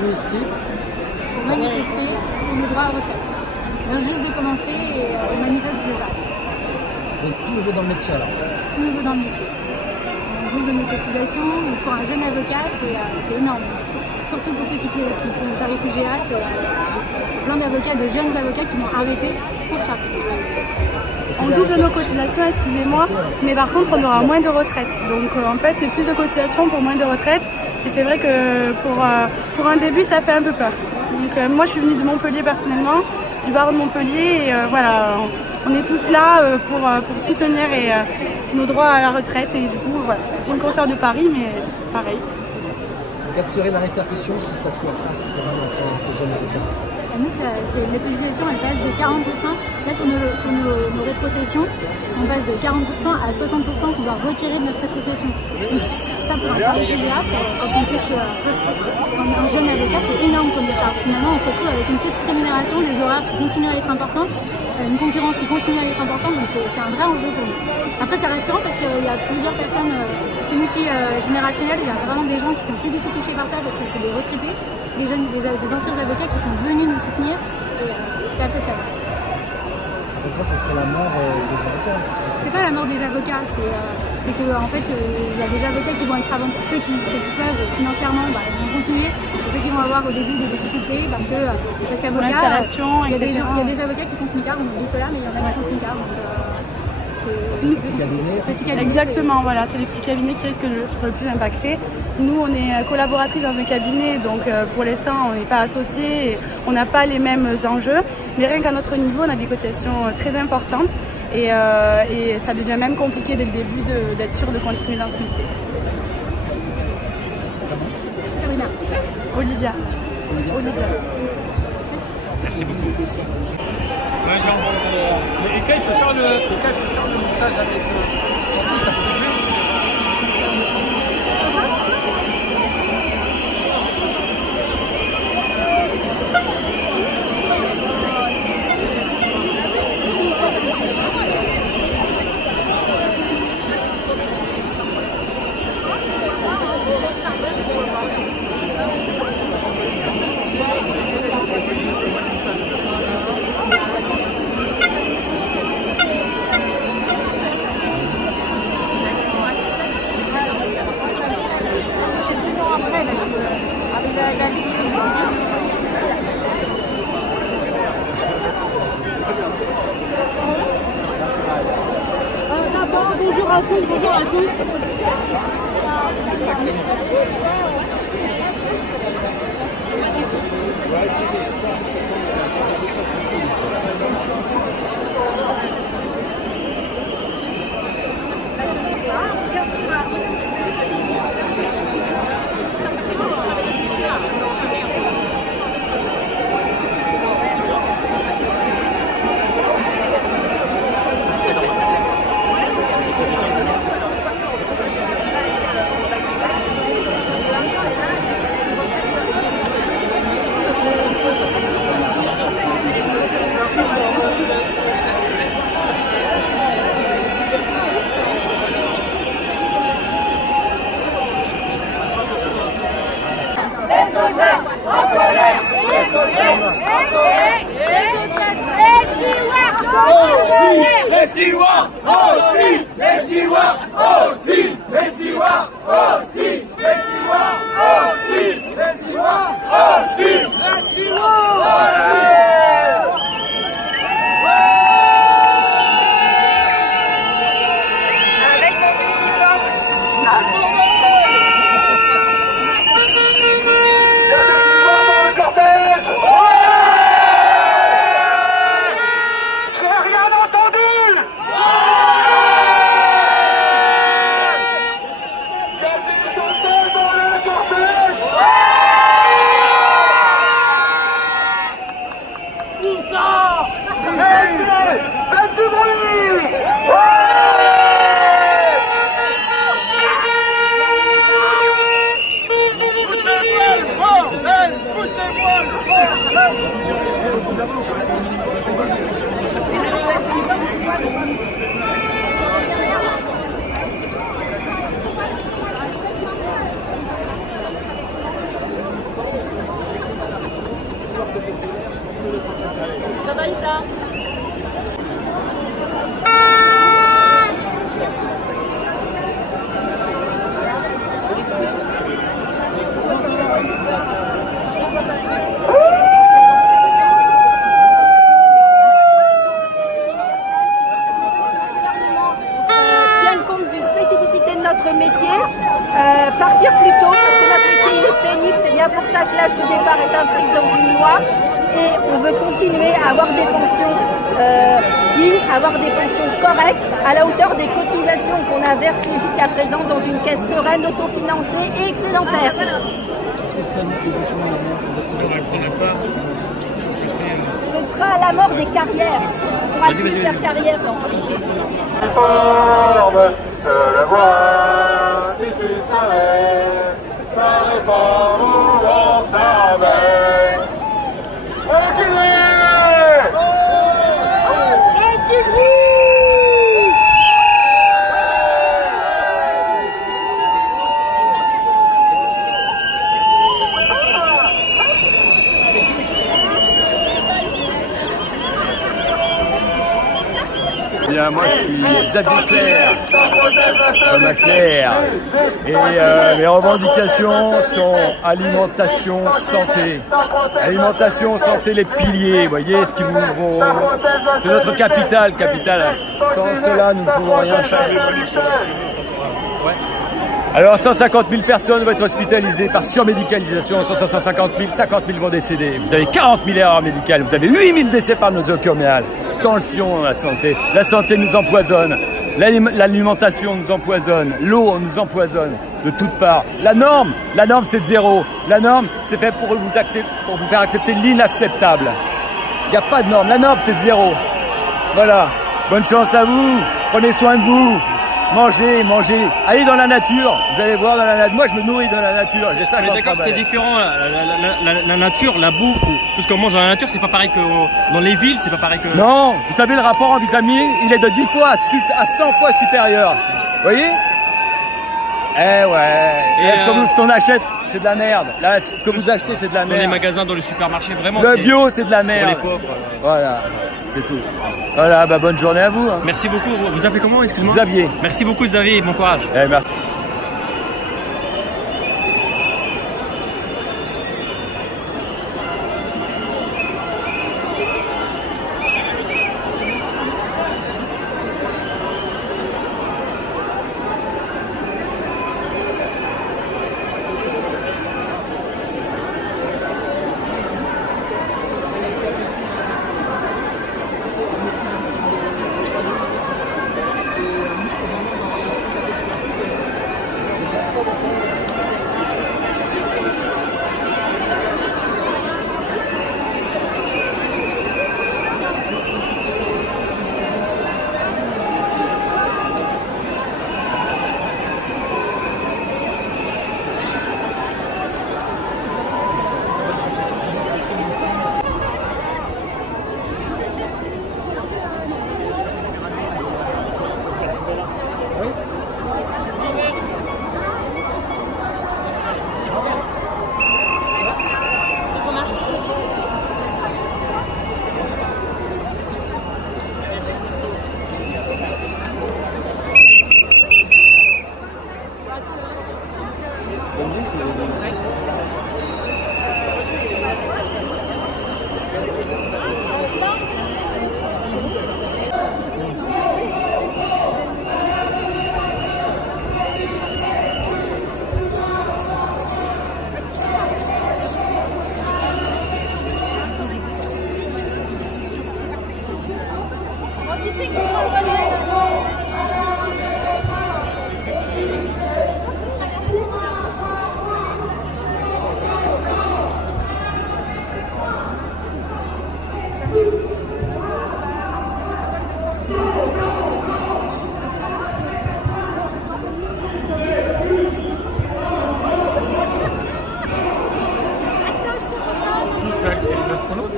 venus ici? Pour manifester pour nos droits à retraite. On vient juste de commencer et on manifeste le droit. Vous êtes tout nouveau dans le métier alors? Tout nouveau dans le métier. On double nos cotisations, donc pour un jeune avocat, c'est énorme. Surtout pour ceux qui sont au tarif UGA, c'est plein d'avocats, de jeunes avocats qui m'ont arrêté pour ça. On double nos cotisations, excusez-moi, mais par contre on aura moins de retraite. Donc en fait c'est plus de cotisations pour moins de retraite. Et c'est vrai que pour un début ça fait un peu peur. Donc moi je suis venue de Montpellier personnellement, du barreau de Montpellier, et voilà, on est tous là pour soutenir nos droits à la retraite. Et du coup voilà, c'est une consoeur de Paris, mais pareil. Quelle serait la répercussion si ça fait passe vraiment en tant que jeune avocat? Nous, les cotisations, elles passent de 40%. Là, sur nos rétrocessions, on passe de 40% à 60% qu'on va retirer de notre rétrocession. Donc, ça, pour un tarif UGA, quand on touche un jeune avocat, c'est énorme sur nos charges. Finalement, on se retrouve avec une petite rémunération, des horaires qui continuent à être importantes, une concurrence qui continue à être importante, donc c'est un vrai enjeu pour nous. Après, c'est rassurant parce qu'il y a plusieurs personnes, c'est multigénérationnel, il y a vraiment des gens qui sont plus du tout touchés par ça parce que c'est des retraités, des anciens avocats qui sont venus nous soutenir et c'est appréciable. Pourquoi ça serait la mort des avocats? C'est pas la mort des avocats, c'est que en fait il y a des avocats qui vont être avant. Ceux qui peuvent financièrement vont continuer, et ceux qui vont avoir au début des difficultés parce qu'avocats, il y a des avocats qui sont smicards, on oublie cela, mais il y en a qui sont smicards. Exactement, voilà, c'est les petits cabinets qui risquent d'être le plus impactés. Nous, on est collaboratrices dans un cabinet, donc pour l'instant, on n'est pas associés, on n'a pas les mêmes enjeux, mais rien qu'à notre niveau, on a des cotisations très importantes et ça devient même compliqué dès le début d'être sûr de continuer dans ce métier. Sabrina. Olivia. Merci beaucoup. Ouais, mais Eka, il peut faire le montage avec surtout, ça peut doubler. Bonjour à tous, bonjour à tous. Les stewards aussi, les stewards aussi, les stewards aussi, les stewards aussi, les stewards aussi, les stewards aussi. notre métier, partir plus tôt parce que notre métier il est pénible, c'est bien pour ça que l'âge de départ est inscrit dans une loi et on veut continuer à avoir des pensions dignes, avoir des pensions correctes à la hauteur des cotisations qu'on a versées jusqu'à présent dans une caisse sereine, autofinancée et excédentaire. Ce sera à la mort des carrières. On pourra plus faire carrière dans ce métier. La voix, si tu savais, ta réforme où on s'amène. Bien, moi je suis Xavier Claire, Thomas Claire, et mes revendications sont alimentation, santé. Alimentation, santé, les piliers, vous voyez, ce qui vous vont... C'est notre capital. Sans cela, nous ne pouvons rien faire. Alors 150 000 personnes vont être hospitalisées par surmédicalisation, sur 150 000, 50 000 vont décéder. Vous avez 40 000 erreurs médicales, vous avez 8 000 décès par nosocomiale. Tension, la santé nous empoisonne, l'alimentation nous empoisonne, l'eau nous empoisonne de toutes parts. La norme c'est 0. La norme c'est fait pour vous faire accepter l'inacceptable. Il n'y a pas de norme, la norme c'est 0. Voilà, bonne chance à vous, prenez soin de vous. Mangez, allez dans la nature, vous allez voir dans la nature. Moi je me nourris dans la nature, j'ai ça. Mais d'accord, c'est différent, la nature, la bouffe, tout ce qu'on mange dans la nature, c'est pas pareil que dans les villes, c'est pas pareil que... Non, vous savez le rapport en vitamines, il est de 10 fois à 100 fois supérieur. Vous voyez? Eh ouais, ce qu'on achète, c'est de la merde. Là, ce que vous achetez, c'est de la merde. Dans les magasins, dans les supermarchés, vraiment. Le bio, c'est de la merde. Pour les pauvres. Voilà, c'est tout. Voilà, bah bonne journée à vous. Hein. Merci beaucoup. Vous appelez comment, excuse-moi? Xavier. Merci beaucoup, Xavier, et bon courage. Eh, merci. C'est les astronautes.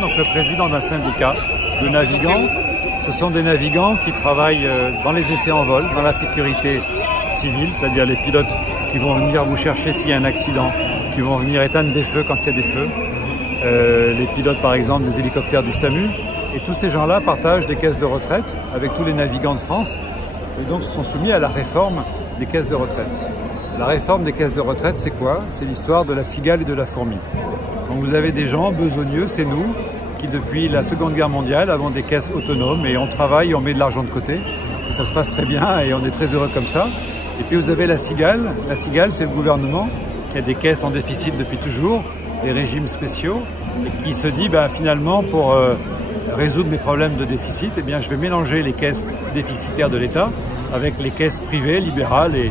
Donc le président d'un syndicat de navigants, ce sont des navigants qui travaillent dans les essais en vol, dans la sécurité civile, c'est-à-dire les pilotes qui vont venir vous chercher s'il y a un accident, qui vont venir éteindre des feux quand il y a des feux. les pilotes par exemple des hélicoptères du SAMU. Et tous ces gens-là partagent des caisses de retraite avec tous les navigants de France et donc sont soumis à la réforme des caisses de retraite. La réforme des caisses de retraite, c'est quoi? C'est l'histoire de la cigale et de la fourmi. Donc vous avez des gens besogneux, c'est nous, qui depuis la Seconde Guerre mondiale avons des caisses autonomes et on travaille, on met de l'argent de côté. Et ça se passe très bien et on est très heureux comme ça. Et puis vous avez la cigale. La cigale, c'est le gouvernement qui a des caisses en déficit depuis toujours, des régimes spéciaux, et qui se dit finalement pour résoudre mes problèmes de déficit, eh bien je vais mélanger les caisses déficitaires de l'État avec les caisses privées, libérales. Et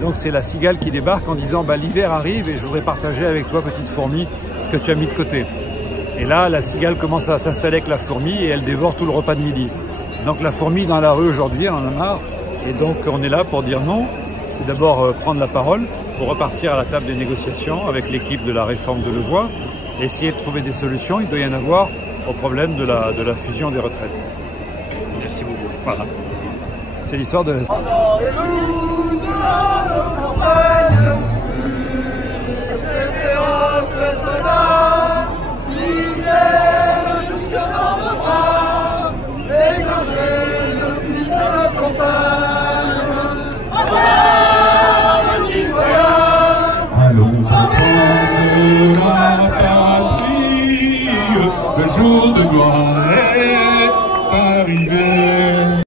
donc c'est la cigale qui débarque en disant l'hiver arrive et je voudrais partager avec toi, petite fourmi, ce que tu as mis de côté. Et là, la cigale commence à s'installer avec la fourmi et elle dévore tout le repas de midi. Donc la fourmi dans la rue aujourd'hui, on en a marre. Et donc on est là pour dire non. C'est d'abord prendre la parole pour repartir à la table des négociations avec l'équipe de la réforme de Levoix et essayer de trouver des solutions. Il doit y en avoir au problème de la fusion des retraites. Merci beaucoup. Voilà. C'est l'histoire de la... Allons entendre la patrie, le jour de gloire est arrivé.